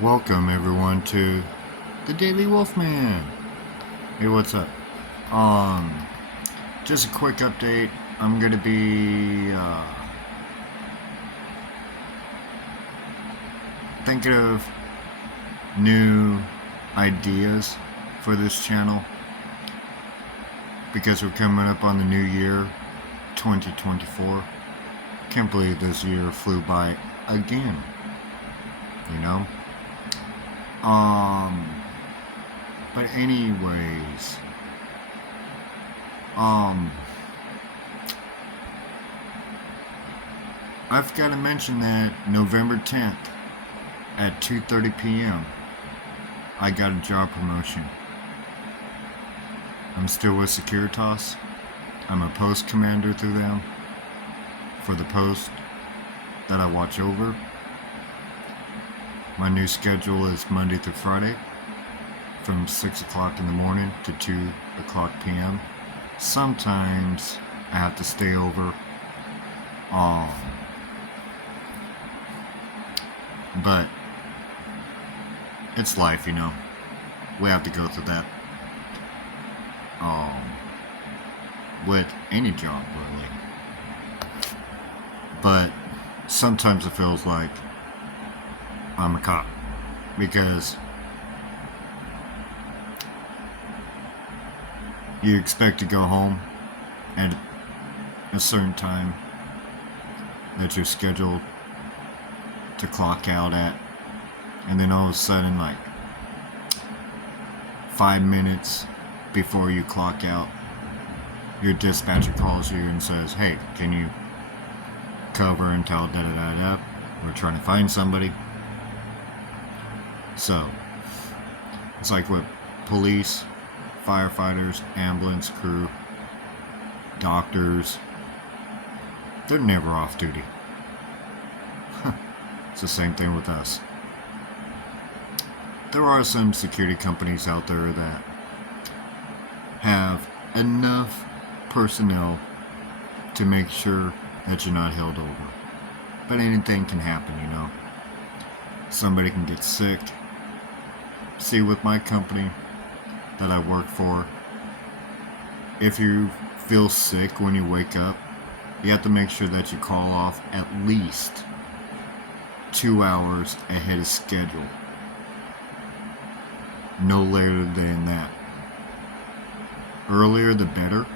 Welcome everyone to the Daily Wolfman. Hey, what's up? Um, just a quick update. I'm gonna be thinking of new ideas for this channel because we're coming up on the new year, 2024. Can't believe this year flew by again. You know. Um, but anyways, um, I've got to mention that November 10th at 2:30 p.m. I got a job promotion. I'm still with Securitas. I'm a post commander through them for the post that I watch over. My new schedule is Monday through Friday from 6 o'clock in the morning to 2 o'clock p.m. Sometimes I have to stay over. But it's life, you know. We have to go through that. With any job, really. But sometimes it feels like I'm a cop because you expect to go home at a certain time that you're scheduled to clock out at, and then all of a sudden, like 5 minutes before you clock out, your dispatcher calls you and says, "Hey, can you cover until da da da da? We're trying to find somebody." So it's like with police, firefighters, ambulance crew, doctors, they're never off duty. It's the same thing with us. There are some security companies out there that have enough personnel to make sure that you're not held over. But anything can happen, you know. Somebody can get sick. See, with my company that I work for, if you feel sick when you wake up, you have to make sure that you call off at least 2 hours ahead of schedule. No later than that. Earlier the better.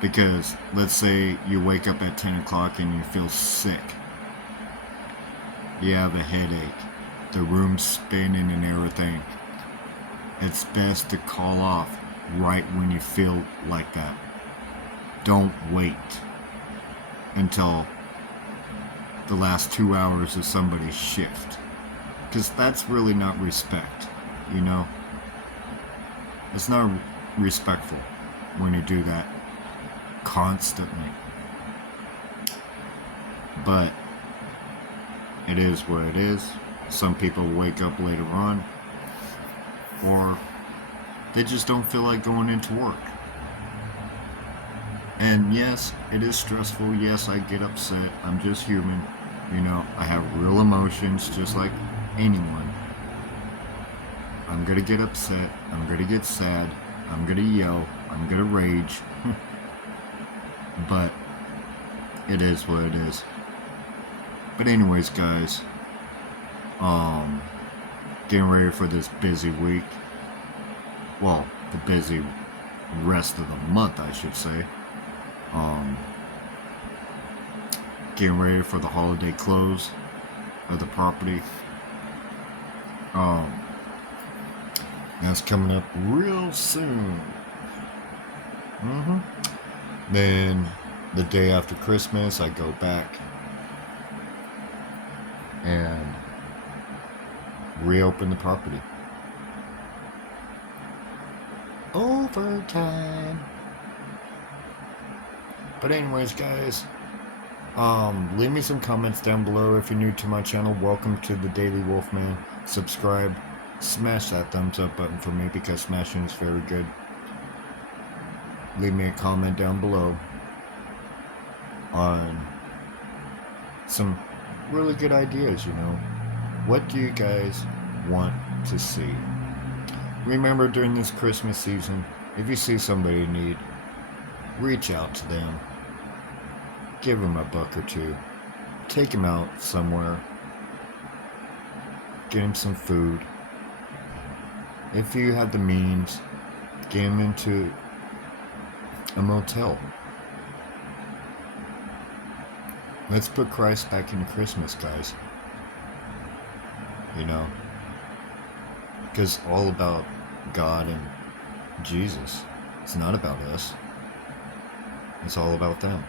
Because let's say you wake up at 10 o'clock and you feel sick. You have a headache. The room's spinning and everything. It's best to call off right when you feel like that. Don't wait until the last 2 hours of somebody's shift. Because that's really not respect, you know? It's not respectful when you do that constantly. But it is what it is. Some people wake up later on, or they just don't feel like going into work. And yes, it is stressful. Yes, I get upset. I'm just human. You know, I have real emotions just like anyone. I'm gonna get upset. I'm gonna get sad. I'm gonna yell. I'm gonna rage. But it is what it is. But anyways, guys, getting ready for this busy week. Well, the busy rest of the month, I should say. Getting ready for the holiday close of the property. That's coming up real soon. Then the day after Christmas, I go back and reopen the property. Overtime. But anyways, guys, leave me some comments down below if you're new to my channel. Welcome to the Daily Wolfman. Subscribe. Smash that thumbs up button for me because smashing is very good. Leave me a comment down below on some really good ideas, you know. What do you guys want to see? Remember, during this Christmas season, if you see somebody in need, reach out to them, give them a buck or two, take them out somewhere, get them some food. If you have the means, get them into a motel. Let's put Christ back into Christmas, guys. You know, because all about God and Jesus. It's not about us. It's all about them.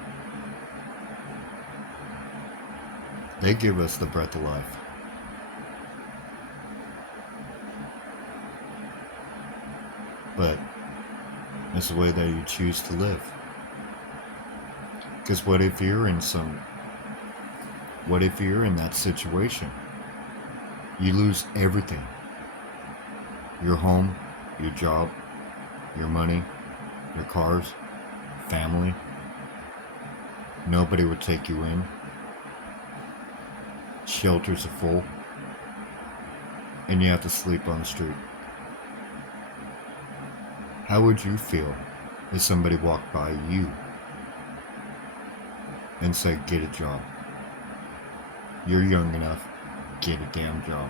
They give us the breath of life. But it's the way that you choose to live. Because what if you're in that situation? You lose everything. Your home, your job, your money, your cars, family. Nobody would take you in. Shelters are full. And you have to sleep on the street. How would you feel if somebody walked by you and said, get a job? You're young enough, get a damn job.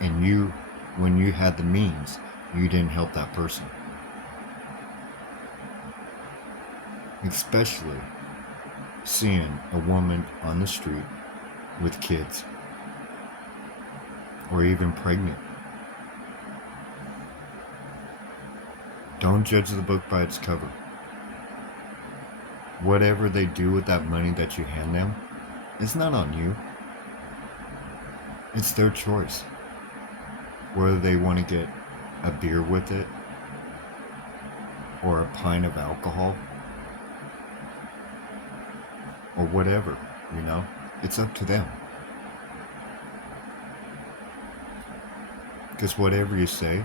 And you, when you had the means, you didn't help that person. Especially seeing a woman on the street with kids, or even pregnant. Don't judge the book by its cover. Whatever they do with that money that you hand them, it's not on you. It's their choice. Whether they want to get a beer with it, or a pint of alcohol, or whatever, you know? It's up to them. Because whatever you say,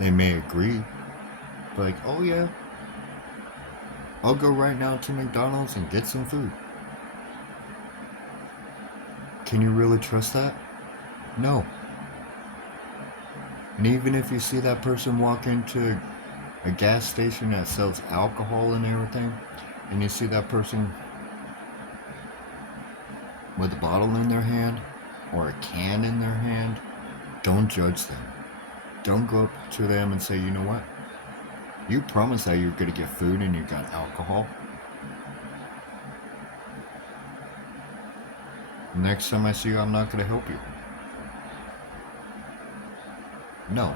they may agree, but like, oh yeah, I'll go right now to McDonald's and get some food. Can you really trust that? No. And even if you see that person walk into a gas station that sells alcohol and everything, and you see that person with a bottle in their hand or a can in their hand, don't judge them. Don't go up to them and say, you know what? You promised that you're going to get food and you got alcohol. Next time I see you, I'm not going to help you. No,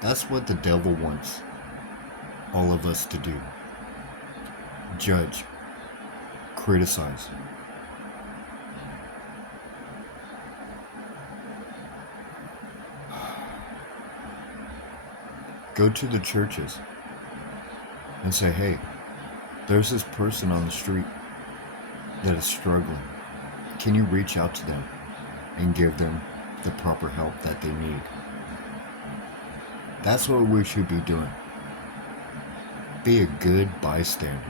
that's what the devil wants all of us to do. Judge, criticize. Go to the churches and say, hey, there's this person on the street that is struggling. Can you reach out to them and give them the proper help that they need? That's what we should be doing. Be a good bystander.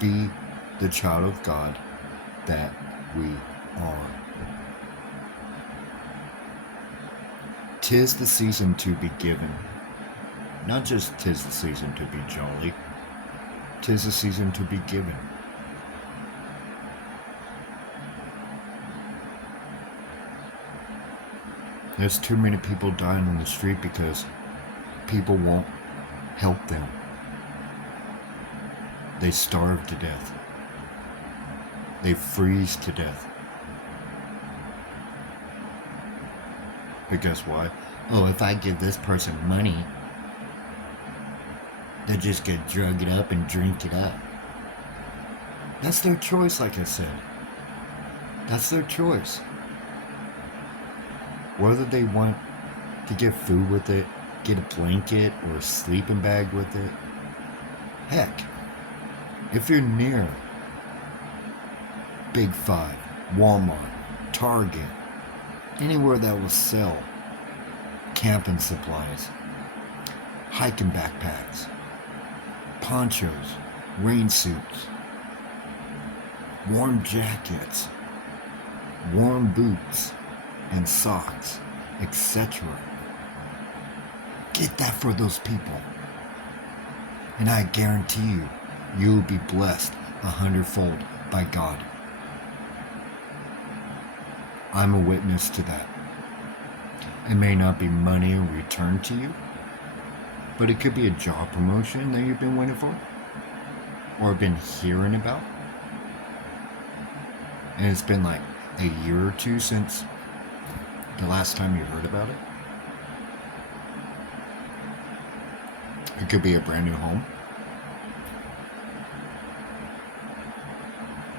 Be the child of God that we are. 'Tis the season to be given. Not just 'tis the season to be jolly. 'Tis the season to be given. There's too many people dying on the street because people won't help them. They starve to death. They freeze to death. But guess why? Oh, if I give this person money, they'll just get drugged up and drink it up. That's their choice, like I said. That's their choice. Whether they want to get food with it, get a blanket or a sleeping bag with it. Heck, if you're near Big Five, Walmart, Target, anywhere that will sell camping supplies, hiking backpacks, ponchos, rain suits, warm jackets, warm boots, and socks, etc. Get that for those people. And I guarantee you, you will be blessed 100-fold by God. I'm a witness to that. It may not be money in return to you, but it could be a job promotion that you've been waiting for or been hearing about. And it's been like a year or two since the last time you heard about it. It could be a brand new home.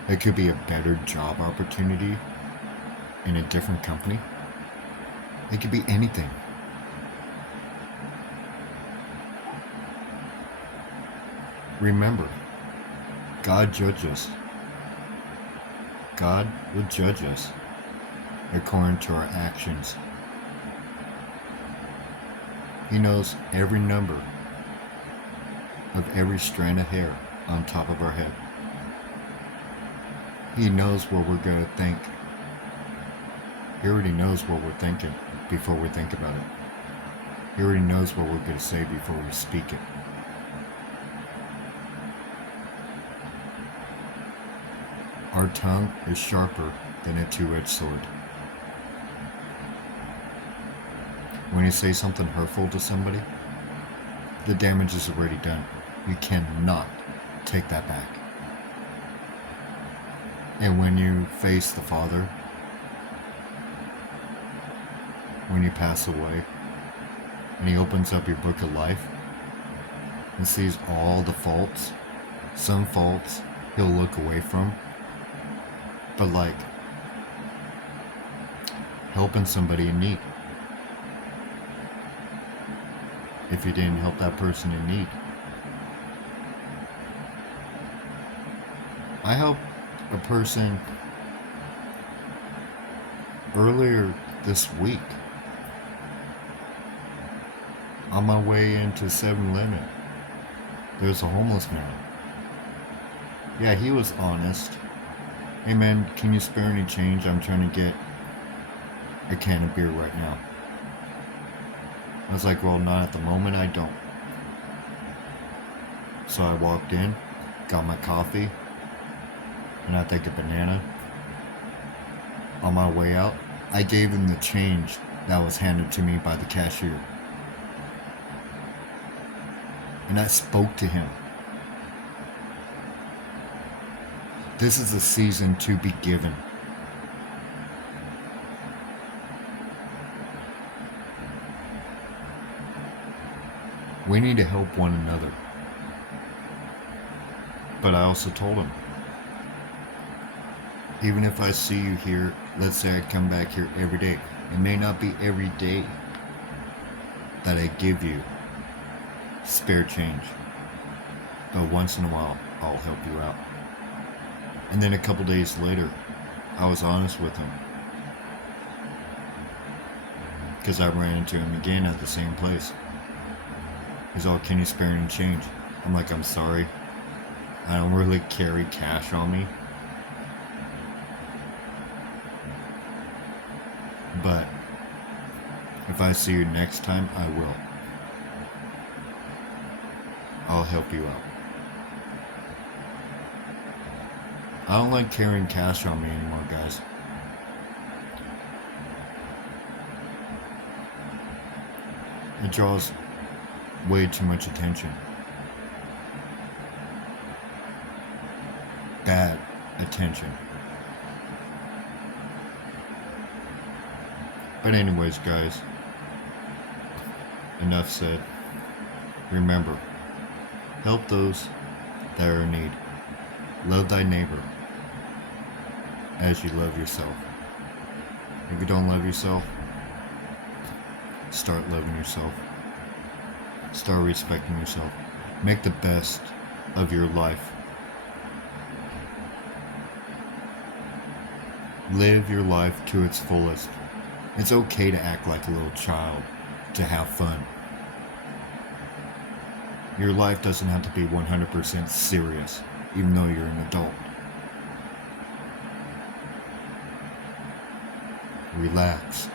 It could be a better job opportunity in a different company. It could be anything. Remember, God judges. God will judge us according to our actions. He knows every number of every strand of hair on top of our head. He knows what we're going to think. He already knows what we're thinking before we think about it. He already knows what we're going to say before we speak it. Our tongue is sharper than a two-edged sword. When you say something hurtful to somebody, the damage is already done. You cannot take that back. And when you face the Father, when you pass away, and He opens up your book of life and sees all the faults, some faults He'll look away from, but like helping somebody in need. If you didn't help that person in need. I helped a person earlier this week on my way into 7-Eleven. There's a homeless man. Yeah, he was honest. Hey man, can you spare any change? I'm trying to get a can of beer right now. I was like, well, not at the moment, I don't. So I walked in, got my coffee, and I think a banana. On my way out, I gave him the change that was handed to me by the cashier. And I spoke to him. This is a season to be given. We need to help one another. But I also told him, even if I see you here, let's say I come back here every day. It may not be every day that I give you spare change. But once in a while, I'll help you out. And then a couple days later, I was honest with him. Because I ran into him again at the same place. He's all, can you spare any change? I'm like, I'm sorry. I don't really carry cash on me. But if I see you next time, I will. I'll help you out. I don't like carrying cash on me anymore, guys. It draws way too much attention. Bad attention. But anyways, guys, enough said. Remember, help those that are in need. Love thy neighbor as you love yourself. If you don't love yourself, start loving yourself. Start respecting yourself. Make the best of your life. Live your life to its fullest. It's okay to act like a little child, to have fun. Your life doesn't have to be 100% serious, even though you're an adult. Relax.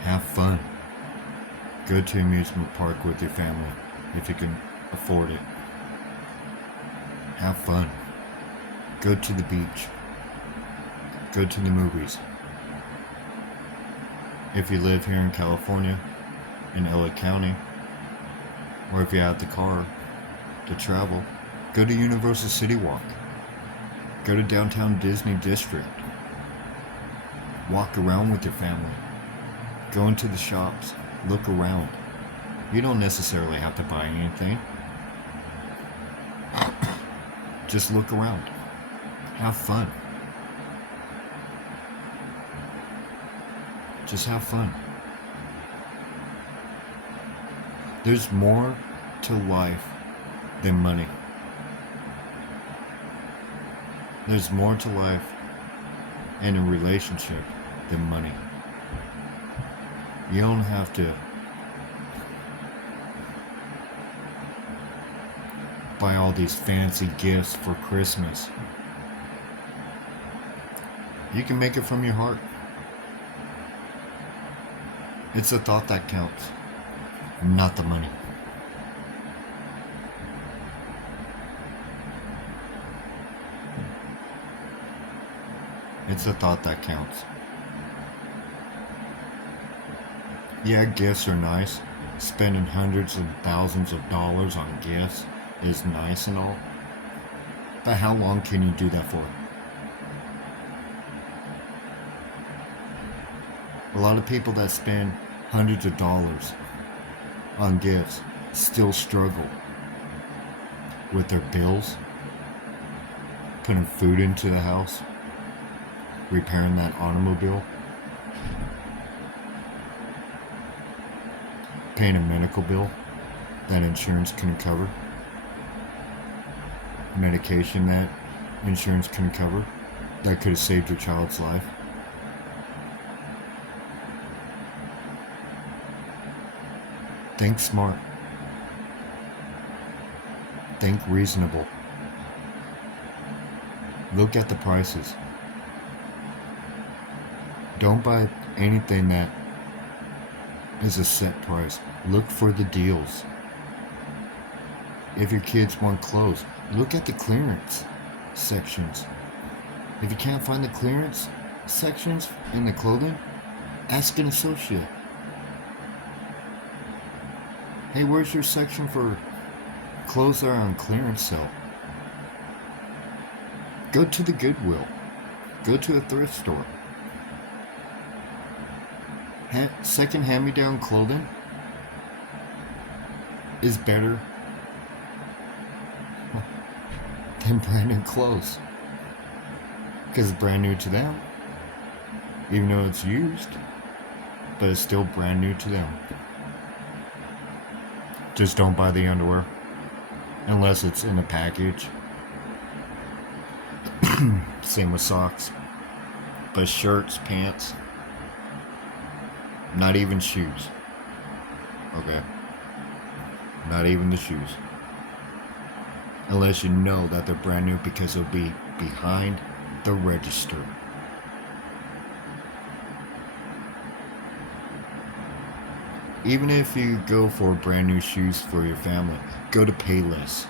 Have fun. Go to amusement park with your family if you can afford it. Have fun. Go to the beach. Go to the movies. If you live here in California, in LA County, or if you have the car to travel, go to Universal City Walk. Go to downtown Disney District. Walk around with your family. Go into the shops. Look around. You don't necessarily have to buy anything. Just look around. Have fun. Just have fun. There's more to life than money. There's more to life and a relationship than money. You don't have to buy all these fancy gifts for Christmas. You can make it from your heart. It's the thought that counts, not the money. It's the thought that counts. Yeah, gifts are nice. Spending hundreds of thousands of dollars on gifts is nice and all. But how long can you do that for? A lot of people that spend hundreds of dollars on gifts still struggle with their bills, putting food into the house, repairing that automobile, paying a medical bill that insurance couldn't cover, medication that insurance couldn't cover, that could have saved your child's life. Think smart. Think reasonable. Look at the prices. Don't buy anything that is a set price. Look for the deals. If your kids want clothes, look at the clearance sections. If you can't find the clearance sections in the clothing, ask an associate. Hey, where's your section for clothes that are on clearance sale? Go to the Goodwill. Go to a thrift store. Second hand-me-down clothing is better than brand new clothes. Because it's brand new to them. Even though it's used, but it's still brand new to them. Just don't buy the underwear unless it's in a package. Same with socks. But shirts, pants, not even shoes. Okay? Not even the shoes. Unless you know that they're brand new, because they'll be behind the register. Even if you go for brand new shoes for your family, go to Payless.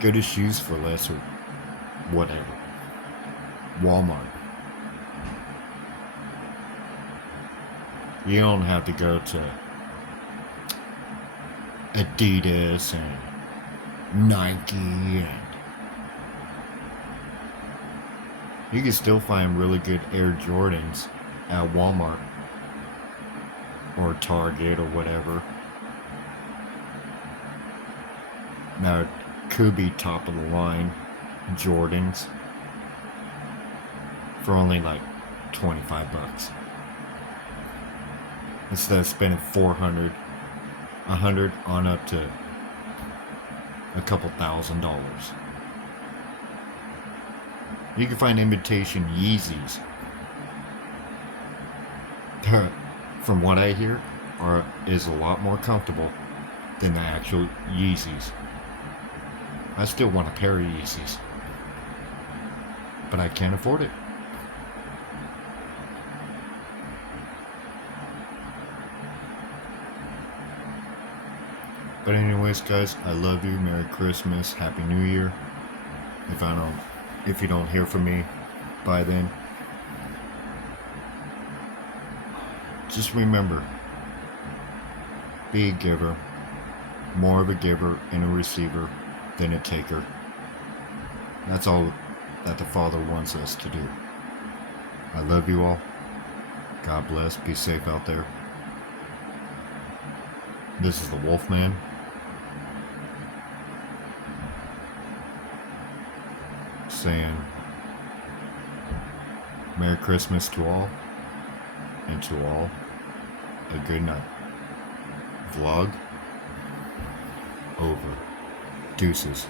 Go to Shoes for Less or whatever. Walmart. You don't have to go to Adidas and Nike, and you can still find really good Air Jordans at Walmart or Target or whatever. Now, it could be top of the line Jordans for only like $25. Instead of spending $400, $100 on up to a couple $1,000. You can find imitation Yeezys. From what I hear, is a lot more comfortable than the actual Yeezys. I still want a pair of Yeezys, but I can't afford it. But anyways, guys, I love you. Merry Christmas, Happy New Year. If you don't hear from me by then, just remember, be a giver, more of a giver and a receiver than a taker. That's all that the Father wants us to do. I love you all. God bless. Be safe out there. This is the Wolfman. Saying Merry Christmas to all, and to all a good night. Vlog over. Deuces.